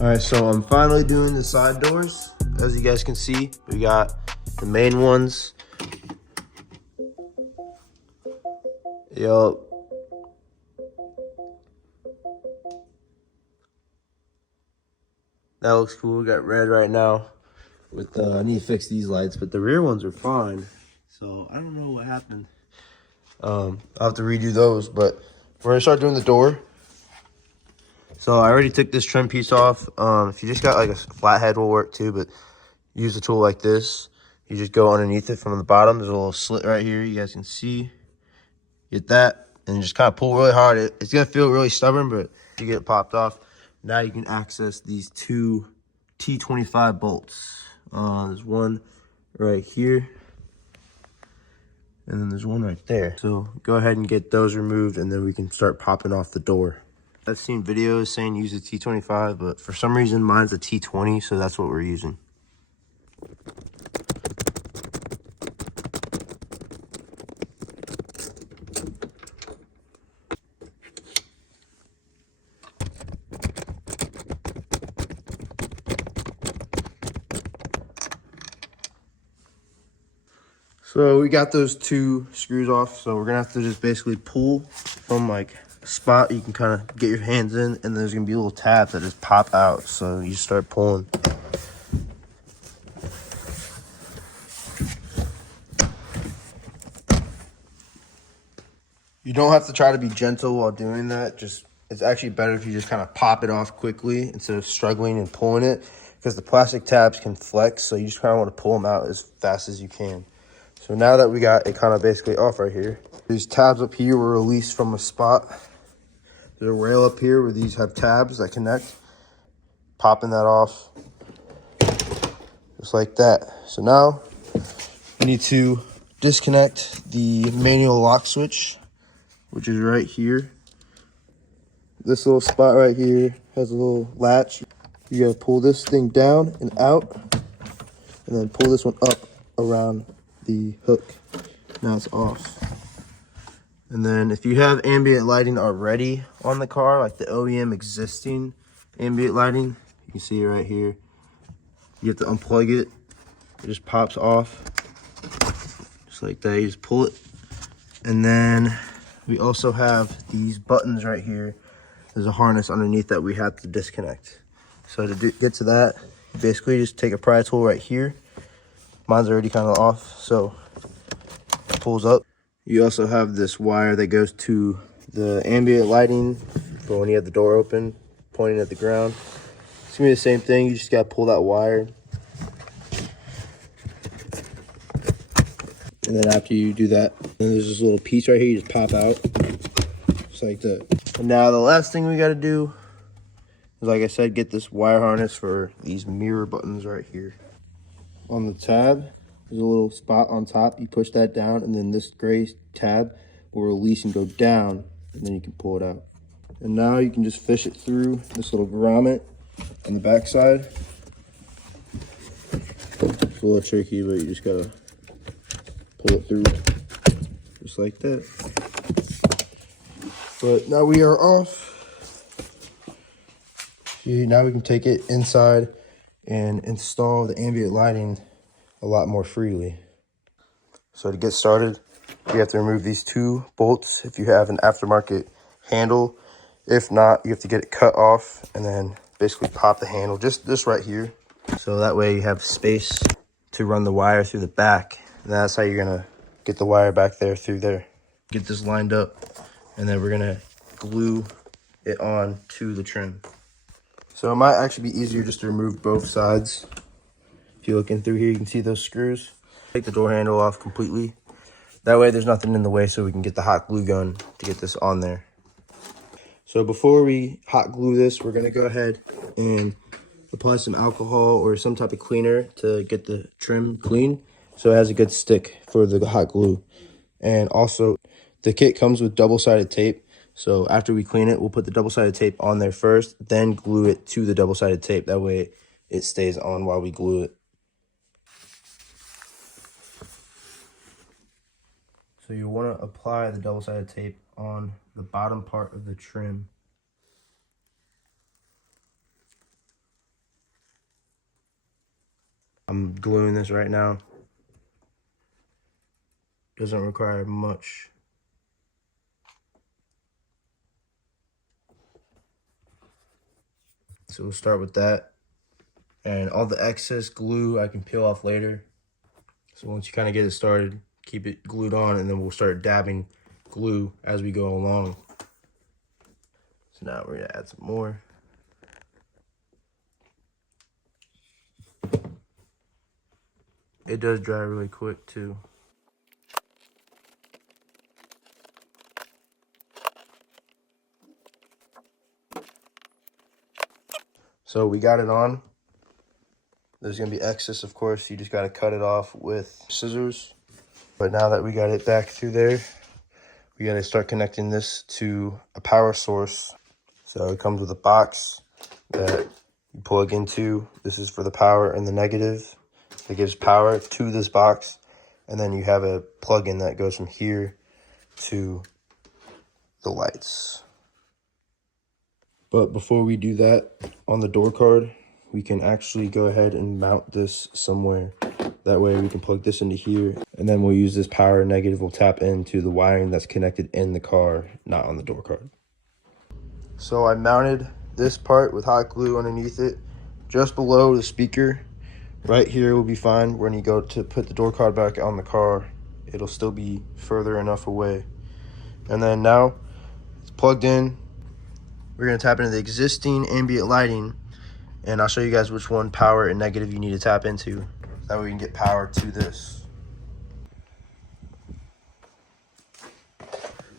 All right, so I'm finally doing the side doors. As you guys can see, we got the main ones. Yup. That looks cool. We got red right now. I need to fix these lights, but the rear ones are fine. So I don't know what happened. I'll have to redo those, but we're gonna start doing the door. So I already took this trim piece off. If you just got like a flathead will work too, but use a tool like this. You just go underneath it from the bottom. There's a little slit right here. You guys can see. Get that, and just kind of pull really hard. It's gonna feel really stubborn, but you get it popped off. Now you can access these two T25 bolts. There's one right here, and then there's one right there. So go ahead and get those removed, and then we can start popping off the door. I've seen videos saying use a T25, but for some reason mine's a T20, so that's what we're using. So we got those two screws off, so we're gonna have to just basically pull from like a spot you can kind of get your hands in, and there's gonna be a little tab that just pop out, so you start pulling. You don't have to try to be gentle while doing that. It's actually better if you just kind of pop it off quickly instead of struggling and pulling it, because the plastic tabs can flex, so you just kind of want to pull them out as fast as you can. So now that we got it kind of basically off right here, these tabs up here were released from a spot. There's a rail up here where these have tabs that connect. Popping that off, just like that. So now we need to disconnect the manual lock switch, which is right here. This little spot right here has a little latch. You gotta pull this thing down and out, and then pull this one up around the hook. Now it's off. And then if you have ambient lighting already on the car, like the OEM existing ambient lighting, you can see it right here. You have to unplug it. It just pops off, just like that. You just pull it. And then we also have these buttons right here. There's a harness underneath that we have to disconnect. So to get to that, you basically just take a pry tool right here. Mine's already kind of off, so it pulls up. You also have this wire that goes to the ambient lighting for when you have the door open, pointing at the ground. It's gonna be the same thing. You just gotta pull that wire. And then after you do that, then there's this little piece right here, you just pop out, just like that. And now the last thing we gotta do is, like I said, get this wire harness for these mirror buttons right here. On the tab, there's a little spot on top. You push that down, and then this gray tab will release and go down, and then you can pull it out. And now you can just fish it through this little grommet on the back side. It's a little tricky, but you just gotta pull it through just like that. But now we are off. See, now we can take it inside and install the ambient lighting a lot more freely. So to get started, you have to remove these two bolts if you have an aftermarket handle. If not, you have to get it cut off and then basically pop the handle, just this right here. So that way you have space to run the wire through the back. And that's how you're gonna get the wire back there through there. Get this lined up, and then we're gonna glue it on to the trim. So it might actually be easier just to remove both sides. If you look in through here, you can see those screws. Take the door handle off completely. That way there's nothing in the way, so we can get the hot glue gun to get this on there. So before we hot glue this, we're gonna go ahead and apply some alcohol or some type of cleaner to get the trim clean, so it has a good stick for the hot glue. And also, the kit comes with double-sided tape. So after we clean it, we'll put the double-sided tape on there first, then glue it to the double-sided tape. That way it stays on while we glue it. So you want to apply the double-sided tape on the bottom part of the trim. I'm gluing this right now. Doesn't require much. So we'll start with that. And all the excess glue I can peel off later. So once you kind of get it started, keep it glued on, and then we'll start dabbing glue as we go along. So now we're gonna add some more. It does dry really quick too. So we got it on. There's gonna be excess, of course. You just gotta cut it off with scissors. But now that we got it back through there, we gotta start connecting this to a power source. So it comes with a box that you plug into. This is for the power and the negative. It gives power to this box. And then you have a plug-in that goes from here to the lights. But before we do that, on the door card, we can actually go ahead and mount this somewhere. That way we can plug this into here, and then we'll use this power negative. We'll tap into the wiring that's connected in the car, not on the door card. So I mounted this part with hot glue underneath it, just below the speaker. Right here will be fine. When you go to put the door card back on the car, it'll still be further enough away. And then now it's plugged in. We're gonna tap into the existing ambient lighting, and I'll show you guys which one, power and negative, you need to tap into. That way we can get power to this.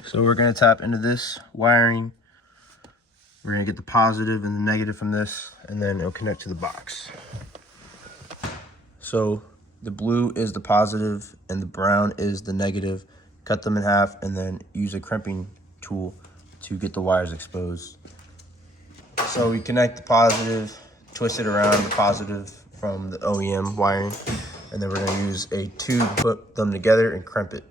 So we're gonna tap into this wiring. We're gonna get the positive and the negative from this, and then it'll connect to the box. So the blue is the positive and the brown is the negative. Cut them in half and then use a crimping tool to get the wires exposed. So we connect the positive, twist it around the positive from the OEM wiring, and then we're gonna use a tube to put them together and crimp it.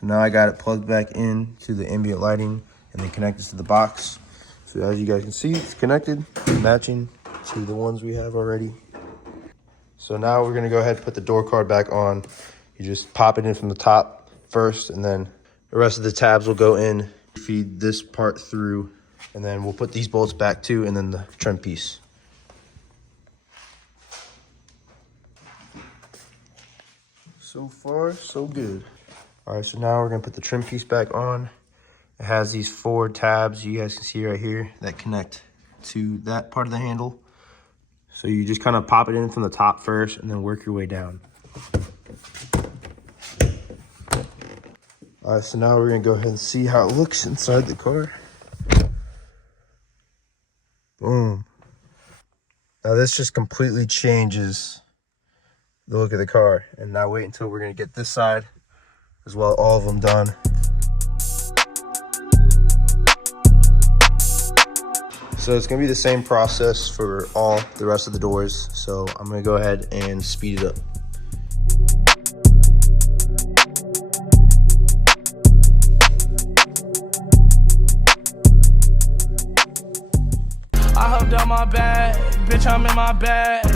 So now I got it plugged back in to the ambient lighting and then connected to the box. So as you guys can see, it's connected, matching to the ones we have already. So now we're gonna go ahead and put the door card back on. You just pop it in from the top first, and then the rest of the tabs will go in. Feed this part through, and then we'll put these bolts back too, and then the trim piece. So far, so good. All right, so now we're gonna put the trim piece back on. It has these 4 tabs you guys can see right here that connect to that part of the handle. So you just kind of pop it in from the top first and then work your way down. All right, so now we're gonna go ahead and see how it looks inside the car. Boom. Now this just completely changes the look of the car. And now wait until we're gonna get this side as well, all of them done. So it's gonna be the same process for all the rest of the doors. So I'm gonna go ahead and speed it up. I hopped out my bag, bitch, I'm in my bag.